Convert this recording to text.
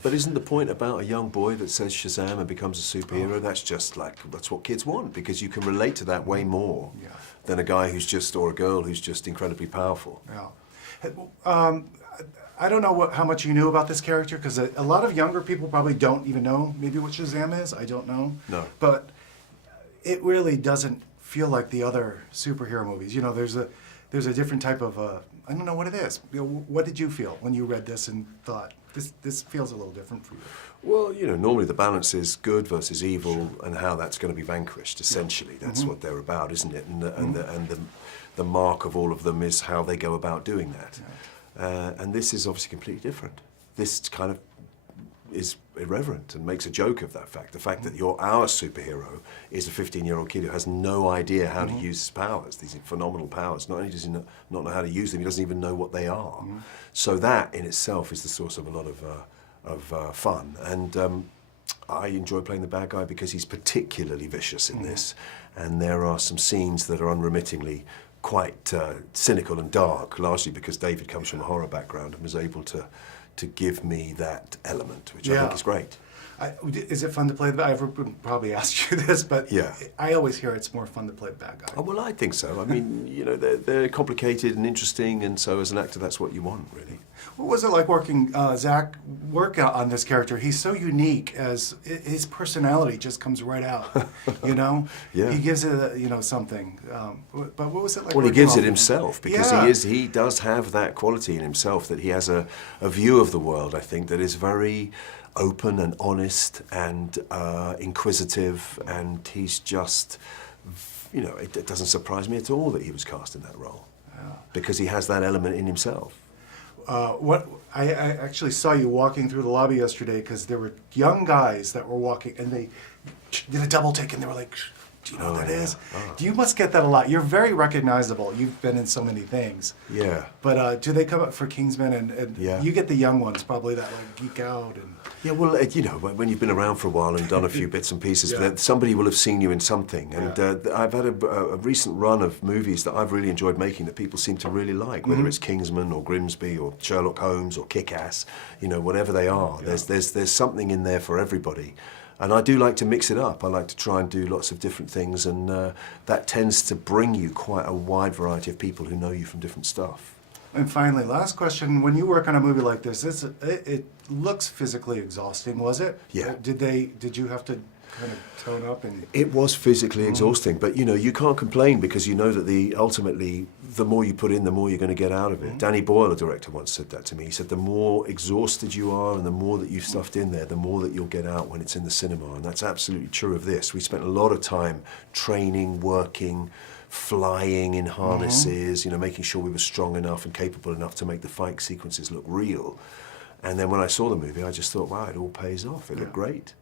But isn't the point about a young boy that says Shazam and becomes a superhero? That's just like, that's what kids want, because you can relate to that way more than a guy who's just, or a girl who's just incredibly powerful. Yeah. I don't know how much you knew about this character, because a lot of younger people probably don't even know maybe what Shazam is. I don't know. No. But it really doesn't feel like the other superhero movies. You know, there's a different type of, I don't know what it is. You know, what did you feel when you read this and thought, this feels a little different for you? Well, you know, normally the balance is good versus evil, and how that's going to be vanquished, essentially. That's what they're about, isn't it? And the mark of all of them is how they go about doing that. And this is obviously completely different. This kind of is irreverent and makes a joke of that fact. The fact that our superhero is a 15-year-old kid who has no idea how to use his powers, these phenomenal powers. Not only does he not know how to use them, he doesn't even know what they are. So that in itself is the source of a lot of fun. And I enjoy playing the bad guy because he's particularly vicious in this. And there are some scenes that are unremittingly quite cynical and dark, largely because David comes from a horror background and was able to give me that element, which I think is great. Is it fun to play the bad guy? I've probably asked you this, but I always hear it's more fun to play the bad guy. Oh, well, I think so. I mean, you know, they're complicated and interesting, and so as an actor, that's what you want, really. What was it like working, Zach, work on this character? He's so unique, as his personality just comes right out, you know? He gives it, you know, something. But what was it like? Well, he gives it himself, because he does have that quality in himself, that he has a view of the world, I think, that is very open and honest and inquisitive, and he's just, you know, it doesn't surprise me at all that he was cast in that role, because he has that element in himself. I actually saw you walking through the lobby yesterday, because there were young guys that were walking, and they did a double take, and they were like, do you know what that is? You must get that a lot. You're very recognizable. You've been in so many things. Yeah. But do they come up for Kingsman, and you get the young ones probably that like geek out and... Yeah, well, you know, when you've been around for a while and done a few bits and pieces, somebody will have seen you in something. And I've had a recent run of movies that I've really enjoyed making that people seem to really like, whether it's Kingsman or Grimsby or Sherlock Holmes or Kick-Ass, you know, whatever they are. There's something in there for everybody. And I do like to mix it up. I like to try and do lots of different things, and that tends to bring you quite a wide variety of people who know you from different stuff. And finally, last question, when you work on a movie like this, it looks physically exhausting, was it? Yeah. Did you have to kind of tone up? And it was physically exhausting, but you know, you can't complain, because you know that ultimately, the more you put in, the more you're going to get out of it. Danny Boyle, a director, once said that to me. He said, the more exhausted you are and the more that you've stuffed in there, the more that you'll get out when it's in the cinema. And that's absolutely true of this. We spent a lot of time training, working, flying in harnesses, you know, making sure we were strong enough and capable enough to make the fight sequences look real. And then when I saw the movie, I just thought, wow, it all pays off. It looked great.